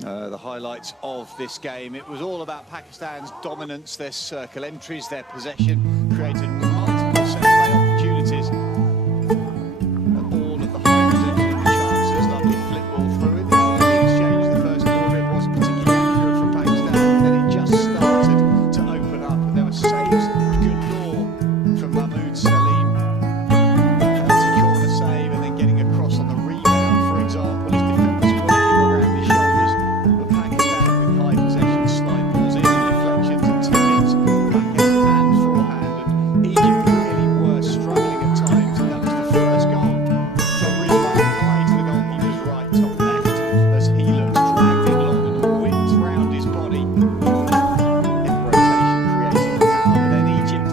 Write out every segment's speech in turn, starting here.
The highlights of this game. It was all about Pakistan's dominance, their circle entries, their possession, created multiple set play opportunities. And all of the high possession and the chances, lovely flick ball through it. The exchange, the first quarter, it wasn't particularly accurate from Pakistan. And then it just started to open up, and there were saves galore from Mahmood Salim. Penalty corner save, and then getting across on the rebound, for example. His defenders working around his shoulders. But Pakistan with high possession, slide balls in, and deflections and tip-ins, backhand and forehand. And Egypt really were struggling at times, and that was the first goal from Rizwan high to the goalkeeper's right, top left, as he looks dragged in long and whipped round his body. In rotation, creating power, but then Egypt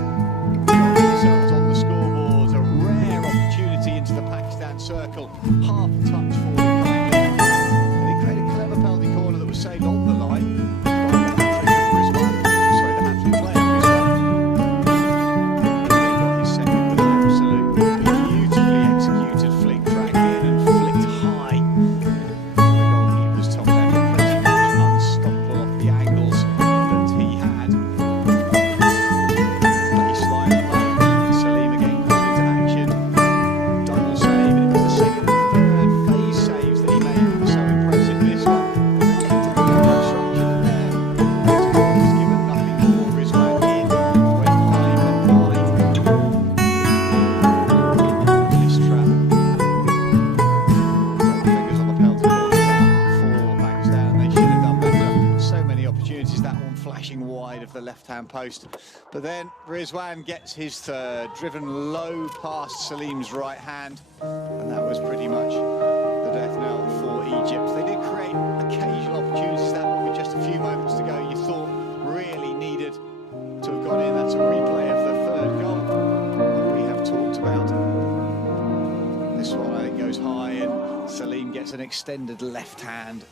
got themselves on the scoreboard. A rare opportunity into the Pakistan circle, half a touch forward kindly. And it created a clever penalty corner that was saved on the line by the hat-trick of Rizwan. Sorry, the hat-trick player Rizwan. He got his second with an absolute beautifully executed flick, dragged in and flicked high to the goalkeeper's top left, pretty much unstoppable off the angles that he had. Baseline play, Salim again called into action. Double save, and it was the second and third phase saves that he made that were so impressive. This one, construction in there. Was given nothing more. Rizwan in, went high and wide. This trap. Double fingers on the penalty corner count for Pakistan. They should have done better. So many opportunities. That one flashing wide of the left-hand post. But then Rizwan gets his third, driven low past Salim's right hand, and that was pretty much the death knell for Egypt. They did create occasional opportunities. That one with just a few moments to go, you thought really needed to have gone in. That's a replay of the third goal that we have talked about. This one I think goes high, and Salim gets an extended left hand